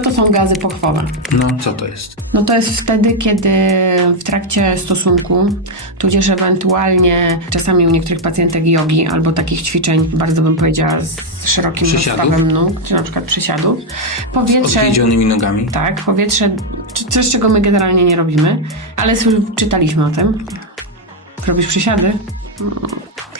to są gazy pochwowe? No, co to jest? No to jest wtedy, kiedy w trakcie stosunku, tudzież ewentualnie czasami u niektórych pacjentek jogi albo takich ćwiczeń, bardzo bym powiedziała, z szerokim Przysiadów? rozstawem nóg, czy na przykład przysiadów, powietrze... Odwiedzionymi nogami. Tak, powietrze, coś czego my generalnie nie robimy, ale czytaliśmy o tym. Robisz przysiady?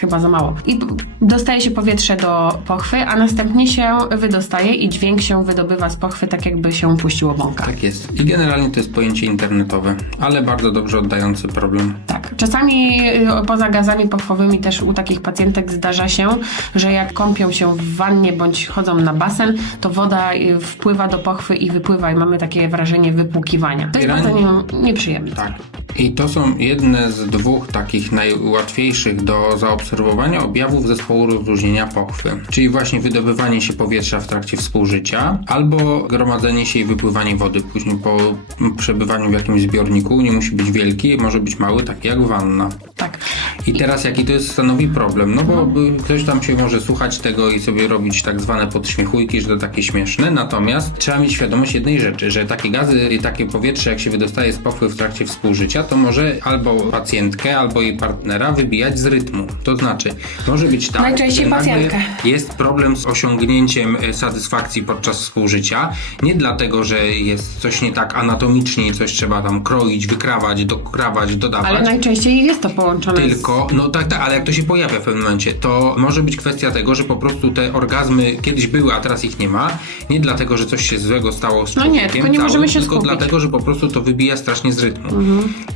Chyba za mało. I dostaje się powietrze do pochwy, a następnie się wydostaje i dźwięk się wydobywa z pochwy, tak jakby się puściło bąka. Tak jest. I generalnie to jest pojęcie internetowe, ale bardzo dobrze oddający problem. Tak. Czasami y, poza gazami pochwowymi też u takich pacjentek zdarza się, że jak kąpią się w wannie bądź chodzą na basen, to woda y, wpływa do pochwy i wypływa i mamy takie wrażenie wypłukiwania. To jest bardzo nie, nieprzyjemne. Tak. I to są jedne z dwóch takich najłatwiejszych do zaobserwowania objawów zespołu rozluźnienia pochwy. Czyli właśnie wydobywanie się powietrza w trakcie współżycia, albo gromadzenie się i wypływanie wody później po przebywaniu w jakimś zbiorniku. Nie musi być wielki, może być mały, taki jak wanna. Tak. I teraz jaki to jest stanowi problem? No bo by- ktoś tam się może słuchać tego i sobie robić tak zwane podśmiechujki, że to takie śmieszne, natomiast trzeba mieć świadomość jednej rzeczy, że takie gazy i takie powietrze jak się wydostaje z pochwy w trakcie współżycia, to może albo pacjentkę, albo jej partnera wybijać z rytmu. To znaczy, może być tak, Najczęściej że pacjentkę. jest problem z osiągnięciem e, satysfakcji podczas współżycia, nie dlatego, że jest coś nie tak anatomicznie i coś trzeba tam kroić, wykrawać, dokrawać, dodawać. Ale najczęściej jest to połączone Tylko, no tak, tak, ale jak to się pojawia w pewnym momencie, to może być kwestia tego, że po prostu te orgazmy kiedyś były, a teraz ich nie ma. Nie dlatego, że coś się złego stało z No nie, tylko nie całym, możemy się tylko skupić. dlatego, że po prostu to wybija strasznie z rytmu.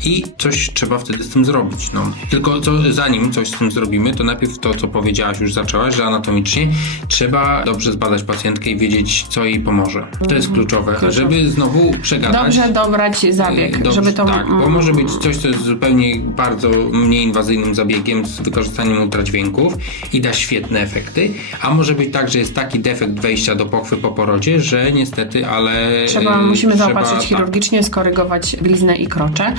I coś trzeba wtedy z tym zrobić. No. Tylko co, zanim coś z tym zrobimy, to najpierw to, co powiedziałaś, już zaczęłaś, że anatomicznie trzeba dobrze zbadać pacjentkę i wiedzieć, co jej pomoże. To jest kluczowe, żeby znowu przegadać. Dobrze dobrać zabieg, Yy, Dobrze, żeby to... Tak, bo może być coś, co jest zupełnie bardzo mniej inwazyjnym zabiegiem z wykorzystaniem ultradźwięków i da świetne efekty, a może być tak, że jest taki defekt wejścia do pochwy po porodzie, że niestety, ale Trzeba, yy, musimy trzeba, zaopatrzyć tak. chirurgicznie, skorygować bliznę i krocze.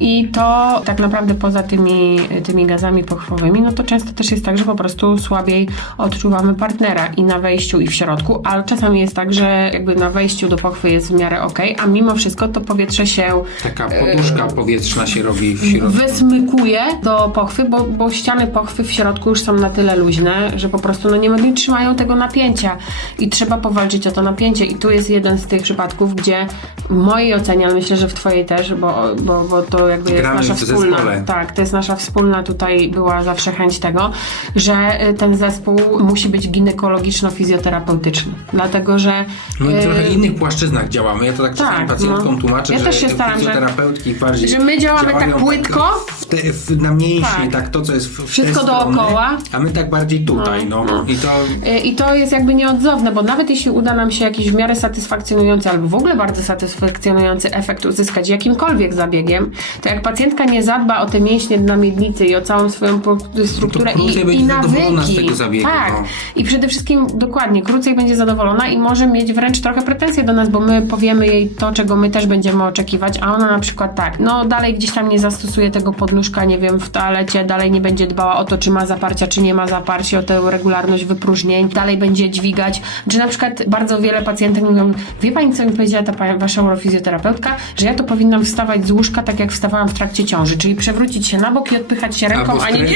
I to tak naprawdę poza tymi, tymi gazami pochwowymi, no to często też jest tak, że po prostu słabiej odczuwamy partnera i na wejściu i w środku, ale czasami jest tak, że jakby na wejściu do pochwy jest w miarę ok, a mimo wszystko to powietrze się Taka poduszka powietrzna się robi w środku. wysmykuje do pochwy, bo, bo ściany pochwy w środku już są na tyle luźne, że po prostu no nie, nie trzymają tego napięcia i trzeba powalczyć o to napięcie i tu jest jeden z tych przypadków, gdzie w mojej ocenie, ale myślę, że w twojej też, bo, bo, bo to jakby jest Gramy nasza wspólna, zespole. tak, to jest nasza wspólna tutaj była zawsze chęć tego, że y, ten zespół musi być ginekologiczno-fizjoterapeutyczny, dlatego, że No i y, trochę innych płaszczyznach działamy. Ja to tak tak, pacjentkom no. tłumaczę, Ja że też się staram, fizjoterapeutki bardziej że my działamy tak płytko. w te, w, na mięśnie, Tak. tak. to co jest w, Wszystko strony, dookoła. a my tak bardziej tutaj, no. I to Y, I to jest jakby nieodzowne, bo nawet jeśli uda nam się jakiś w miarę satysfakcjonujący albo w ogóle bardzo satysfakcjonujący efekt uzyskać jakimkolwiek zabiegiem, to jak pacjentka nie zadba o te mięśnie na miednicy i o całą swoją strukturę i, i zadowolona nawyki, z tego zabiegu, tak, no. i przede wszystkim dokładnie, krócej będzie zadowolona i może mieć wręcz trochę pretensje do nas, bo my powiemy jej to, czego my też będziemy oczekiwać, a ona na przykład tak, no dalej gdzieś tam nie zastosuje tego podnóżka, nie wiem, w toalecie, dalej nie będzie dbała o to, czy ma zaparcia, czy nie ma zaparcia, o tę regularność wypróżnień, dalej będzie dźwigać, czy na przykład bardzo wiele pacjentek mówią, wie pani, co mi powiedziała ta wasza urofizjoterapeutka, że ja to powinnam wstawać z łóżka tak, jak wstawałam w trakcie ciąży, czyli przewrócić się na bok i odpychać się ręką, Albo a nie, nie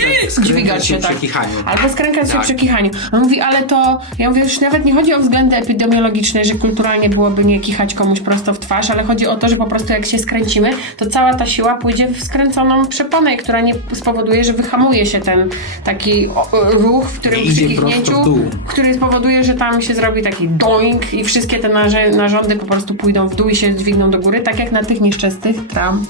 dźwigać się się tak. Albo skręcać się Tak. przy kichaniu. On mówi, ale to, ja mówię, już nawet nie chodzi o względy epidemiologiczne, że kulturalnie byłoby nie kichać komuś prosto w twarz, ale chodzi o to, że po prostu jak się skręcimy, to cała ta siła pójdzie w skręconą przeponę, która nie spowoduje, że wyhamuje się ten taki ruch, w którym dół. który spowoduje, że tam się zrobi taki doink i wszystkie te narządy po prostu pójdą w dół i się dźwigną do góry, tak jak na tych nieszczęsnych tram.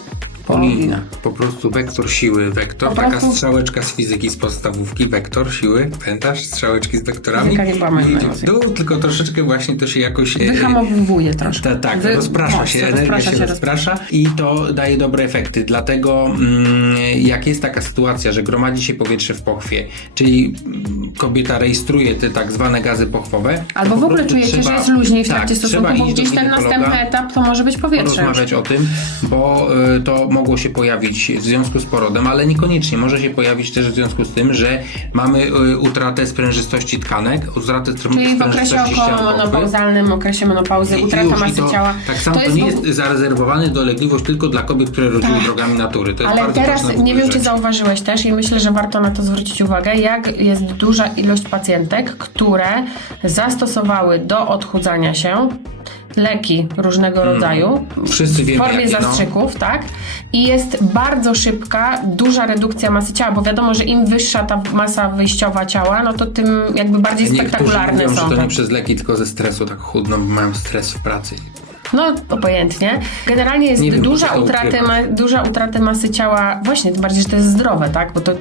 Polina. Po prostu wektor siły, wektor. Po Taka prostu- strzałeczka z fizyki z podstawówki, wektor siły. Pamiętasz? Strzałeczki z wektorami. Fizyka nie była idzie w dół, tylko troszeczkę właśnie to się jakoś... e, Wyhamowuje troszkę. Ta, tak, Wy- rozprasza się, energia rozprasza się, się, rozprasza i to daje dobre efekty. Dlatego mm, jak jest taka sytuacja, że gromadzi się powietrze w pochwie, czyli mm, kobieta rejestruje te tak zwane gazy pochwowe. Albo w ogóle czujecie, trzeba- że jest luźniej w tak, trakcie stosunku, trzeba bo gdzieś ten następny etap to może być powietrze. już. porozmawiać o tym, bo y, to mogło się pojawić w związku z porodem, ale niekoniecznie. Może się pojawić też w związku z tym, że mamy y, utratę sprężystości tkanek, utratę Czyli w okresie sprężystości okołomenopauzalnym, okresie menopauzy, I- utrata już, masy to, ciała. Tak samo to, jest nie jest zarezerwowane dolegliwość tylko dla kobiet, które rodziły Tak. drogami natury. Ale teraz nie wiem, czy zauważyłeś też i myślę, że warto na to zwrócić uwagę, jak jest duża ilość pacjentek, które zastosowały do odchudzania się leki różnego rodzaju Wszyscy w wiemy, formie no. zastrzyków, tak? I jest bardzo szybka, duża redukcja masy ciała, bo wiadomo, że im wyższa ta masa wyjściowa ciała, no to tym jakby bardziej Niektórzy spektakularne mówią, są. że to nie przez leki, tylko ze stresu tak chudną, bo mają stres w pracy. No, obojętnie. Generalnie jest wiem, duża, utraty ma, duża utrata masy ciała, właśnie, tym bardziej, że to jest zdrowe, tak? Bo to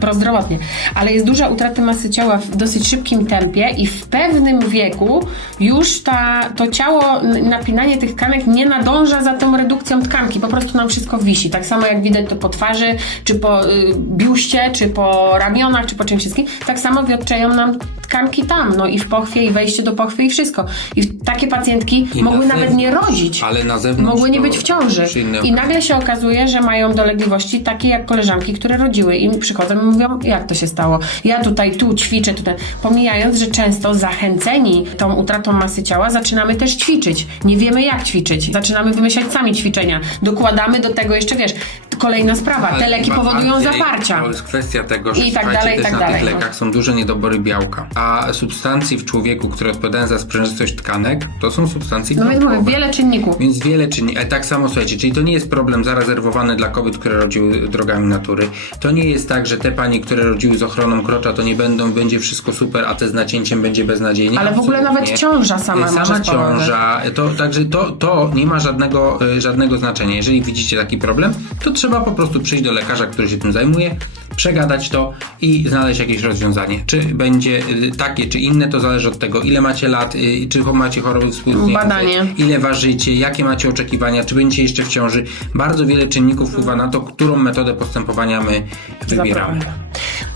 prozdrowotnie. Ale jest duża utrata masy ciała w dosyć szybkim tempie i w pewnym wieku już ta, to ciało, napinanie tych tkanek nie nadąża za tą redukcją tkanki. Po prostu nam wszystko wisi. Tak samo jak widać to po twarzy, czy po y, biuście, czy po ramionach, czy po czymś wszystkim. Tak samo wiotczeją nam tkanki tam, no i w pochwie, i wejście do pochwy, i wszystko. I takie pacjentki I mogły na nawet nie rodzić. Ale na zewnątrz Mogły nie być w ciąży. I nagle się okazuje, że mają dolegliwości takie jak koleżanki, które rodziły i przychodzą i mówią, jak to się stało. Ja tutaj, tu ćwiczę, tutaj. Pomijając, że często zachęceni tą utratą masy ciała zaczynamy też ćwiczyć. Nie wiemy jak ćwiczyć. Zaczynamy wymyślać sami ćwiczenia. Dokładamy do tego jeszcze, wiesz, kolejna sprawa. Te leki powodują zaparcia. To jest kwestia tego, że I tak dalej, też tak na dalej, tych lekach są duże niedobory białka. A substancje w człowieku, które odpowiadają za sprężystość tkanek, to są substancje No więc mówię, białkowe. wiele czynników. Więc wiele czyni. E, tak samo słuchajcie, czyli to nie jest problem zarezerwowany dla kobiet, które rodziły drogami natury. To nie jest tak, że te panie, które rodziły z ochroną krocza, to nie będą, będzie wszystko super, a te z nacięciem będzie beznadziejnie. Ale w ogóle Absolutnie. nawet ciąża sama może Sama spowodować. ciąża, to, także to, to nie ma żadnego, e, żadnego znaczenia. Jeżeli widzicie taki problem, to trzeba po prostu przyjść do lekarza, który się tym zajmuje, przegadać to i znaleźć jakieś rozwiązanie. Czy będzie y, takie, czy inne, to zależy od tego, ile macie lat, y, czy macie choroby współistniejące, Badanie. ile ważycie, jakie macie oczekiwania, czy będziecie jeszcze w ciąży. Bardzo wiele czynników wpływa na to, którą metodę postępowania my wybieramy.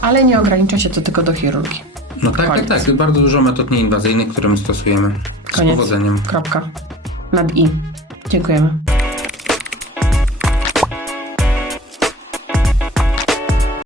Ale nie ogranicza się to tylko do chirurgii. No tak, tak, Koniec. tak. Bardzo dużo metod nieinwazyjnych, które my stosujemy. Z Koniec. powodzeniem. Kropka. Nad i. Dziękujemy.